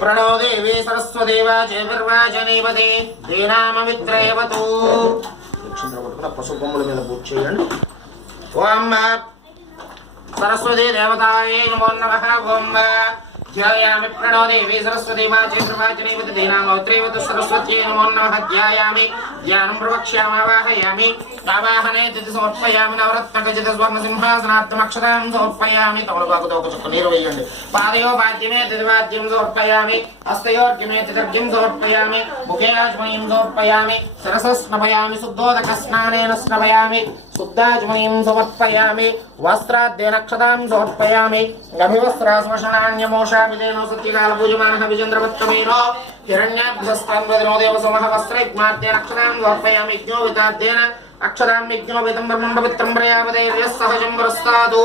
प्रणो देवी सरस्वती वाचेर्वाचनीपति दीनाममित्रयवतु पशुकोमुల మీద పూజ చేయండి ఓం सरस्वती देवतायै नमो नमः ओम ध्यायामि प्रणो देवी सरस्वती वाचेर्वाचनीपति दीनाममित्रयवतु सरस्वत्यै नमो नमः ध्यायामि ध्यानं प्रवक्ष्यामावाहयामि आवाहने तिथि समर्पयामि नवरत्नखचित स्वर्णसिंहासनार्थमक्षतां समर्पयामि तमलपाकुतोकचक्र నీరు వేయండి పాదయో వాద్యమే తిదివాద్యం సమర్పయామి హస్తయోర్ఘ్యమే తిదర్ఘ్యం సమర్పయామి ముఖే ఆజ్మయం సమర్పయామి సరసస్నపయామి శుద్ధోదక స్నానేన స్నపయామి శుద్ధాజ్మయం సమర్పయామి వస్త్రాద్యేన అక్షతాం సమర్పయామి గభివస్త్రాస్మషణాన్యమోషామిదేనో సత్యకాల పూజమానః విజేంద్రవత్తమేనో హిరణ్యాభ్యస్తాన్వదినో దేవసమః వస్త్రైక్మాద్యేన అక్షతాం సమర్పయామి యజ్ఞోవితాద్యేన अक्षरां यज्ञोपेतं ब्रह्मण्डपत्रं प्रयावदेव्यः सहजं वरस्तादु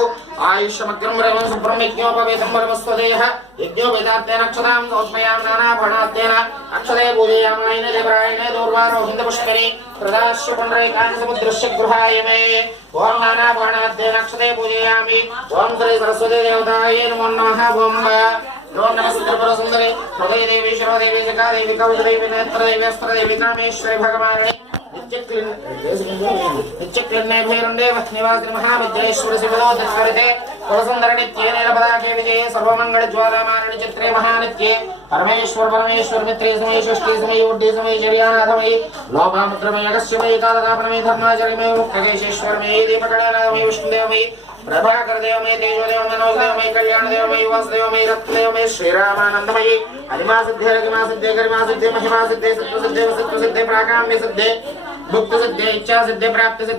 आयुष्यमग्रं वरं शुभ्रं यज्ञोपवेतं वरमस्वदेह यज्ञोपेतात्तेन अक्षतां समर्पयामि नानाभरणात्तेन अक्षते पूजयामायने देवरायणे दूर्वारोहिन्दपुष्करे प्रदास्य पुण्डरीकान् समुद्रस्य गृहाय मे ओं नानाभरणात्तेन अक्षते पूजयामि ओं श्री सरस्वती देवतायै नमो नमः ओं नमो नमः सुन्दरे हृदय देवी शिरोदेवी जगादेवी कौशदेवी नेत्रदेवी अस्त्रदेवी कामेश्वरी भगवाने नित्यक्लिन्नेभैरण्डे निवासिनि महाविद्येश्वर शिवदोदस्वरिते कुलसुन्दर नित्ये नीलपदाके विजये सर्वमङ्गलज्वालामालिनि चित्रे महानित्ये परमेश्वर परमेश्वर मित्रे समये षष्ठी समये उड्डे समये शर्यानाथमयि लोपामुद्रमयि अगस्त्यमयि कालदापनमयि धर्माचर्यमयि मुक्तकेशेश्वरमयि दीपकल्याणमयि विष्णुदेवमयि प्रभाकर देवमयि तेजोदेव मनोजदेवमयि कल्याणदेवमयि वासुदेवमयि रत्नदेवमयि श्रीरामानन्दमयि हरिमा सिद्धे रगिमा सिद्धे गरिमा सिद्धे महिमा सिद्धे सत्त्वसिद्धे वसत्त्वसिद्धे प्राकाम्य सिद्धे भुक्त सिद्धे इच्छा सिद्धे प्राप्त सिद्धे